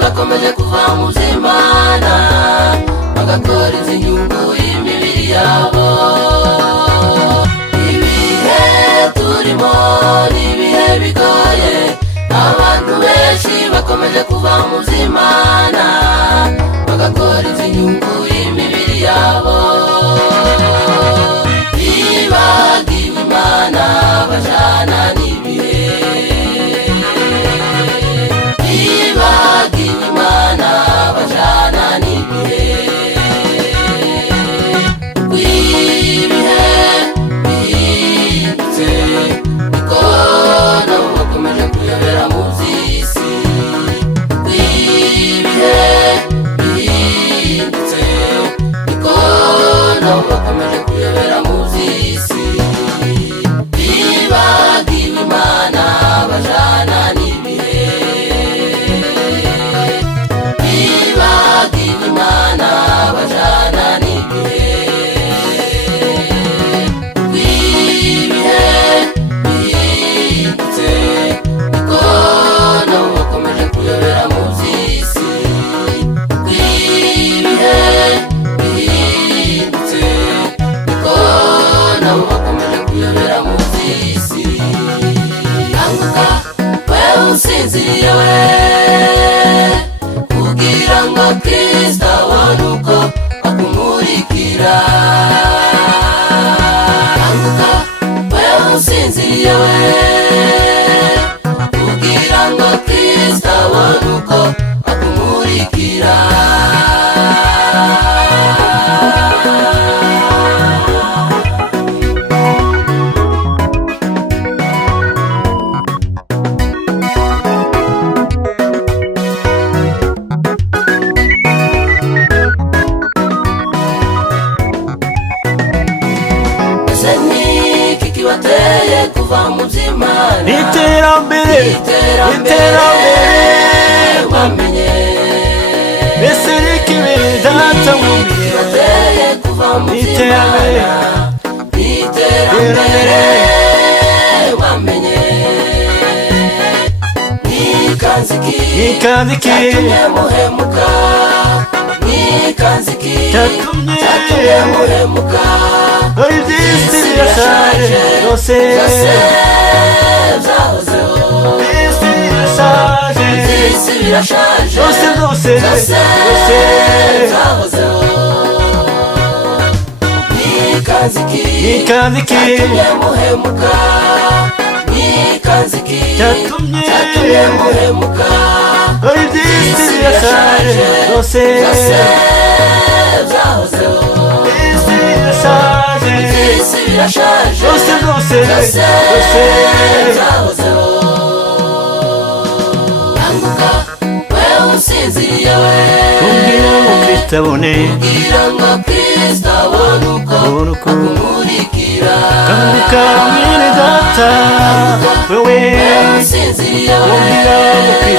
bakomeje kuva mu by'Imana bagakora inyungu y'imibiri yabo. Ibihe turimo ni ibihe bigoye, abantu benshi bakomeje kuva mu by'Imana bagakora inyungu y'imibiri yabo. Bibagiwe Imana bajana n'ibihe, bibagiwe Imana bajana n'ibihe. Ibihe bihindutse niko nabo bakomeje kuyobera mu by'isi. Ibihe bihindutse niko nabo bakomeje kuyobera mu by'isi. Bibagiwe Imana bajana n'ibihe, bibagiwe Imana bajana n'ibihe. Ibihe bihindutse niko nabo bakomeje kuyobera mu by'isi. Ibihe bihindutse niko nabo bakomeje kuyobera mu by'isi. Kanguka wewe usinziriye we, kugira ngo Kristo abone uko akumurikira. Kanguka wewe usinziriye we, kugira ngo Kristo abone uko akumurikira. Ese ni iki kibateye kuva mu by'Imana? Iterambere wamenye. ese rikibeza tamwumbiye Kibateye kuva mu by'Imana. Iterambere wamenye. Nikanziki ikandiki muhemuka, nikanziki Cyatumye muhemuka. iby'isi birashaje byose byahozeho, isi birashaje isi birashaje byose byose byahozeho. Nikanziki ikandiki muhemuka, nikanziki Cyatumye muhemuka. iby'isi birashaje byose byahozeho, isi birashaje isi birashaje byose byahozeho. Kanguka wewe usinziriye we, kugira ngo Kristo abone kugira ngo Kristo abone uko akumurikira. kanguka mwene data wewe Usinziriye we, kugira ngo Kristo